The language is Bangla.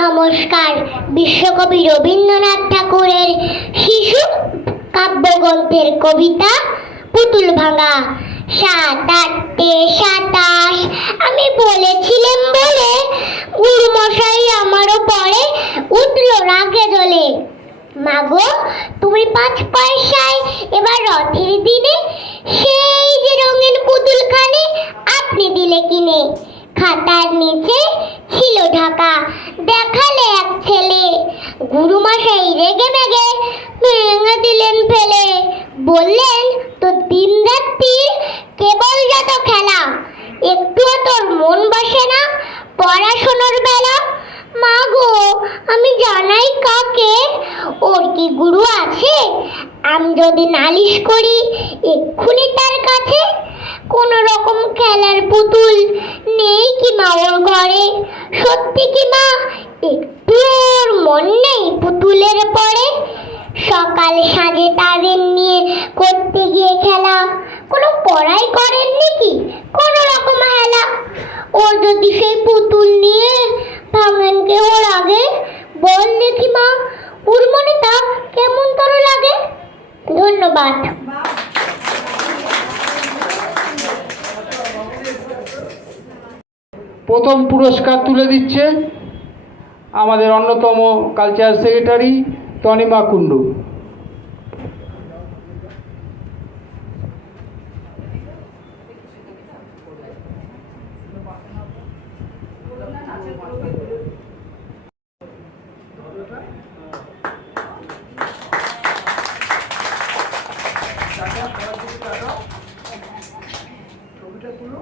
নমস্কার। বিশ্বকবি রবীন্দ্রনাথ ঠাকুরের শিশু কাব্যগ্রন্থের কবিতা পুতুল ভাঙা। 7-8 27 আমি বলেছিলাম বলে গুরুমশাই আমারও পরে উঠল রাগে জ্বলে। মাগো তুমি 5 পয়সায় এবার রথের দিনে সেই যে রঙিন পুতুলখানি আপনি দিলে কিনে। খাতার নিচে ছিল ঢাকা, দেখালে এক ছেলে। গুরুমশাই রেগে মেগে ভেঙে দিলেন ফেলে। বললেন তোর দিন রাত্রির কেবল যত খেলা, একটুও তোর মন বসে না পড়াশোনার বেলা। মা গো আমি জানাই কাকে, ওর কি গুরু আছে? আমি যদি নালিশ করি এক্ষুনি তার কাছে। কোন রকম খেলার পুতুল নেই কি মা ওর ঘরে? সত্যি কি মা একটু ওর মন নেই পুতুলের পরে? সকাল সাজে তাদের নিয়ে করতে গিয়ে খেলা, কোনো পড়াই করেননি কি কোন রকম হেলা? ও যদি সেই পুতুল নিয়ে ভাঙেন কে ওর আগে, বল দেখি মা ওর মনে তা কেমন তোর লাগে? ধন্যবাদ। প্রথম পুরস্কার তুলে দিচ্ছে আমাদের অন্যতম কালচার সেক্রেটারি তনিমা কুণ্ডু। ছবিটা তুলো।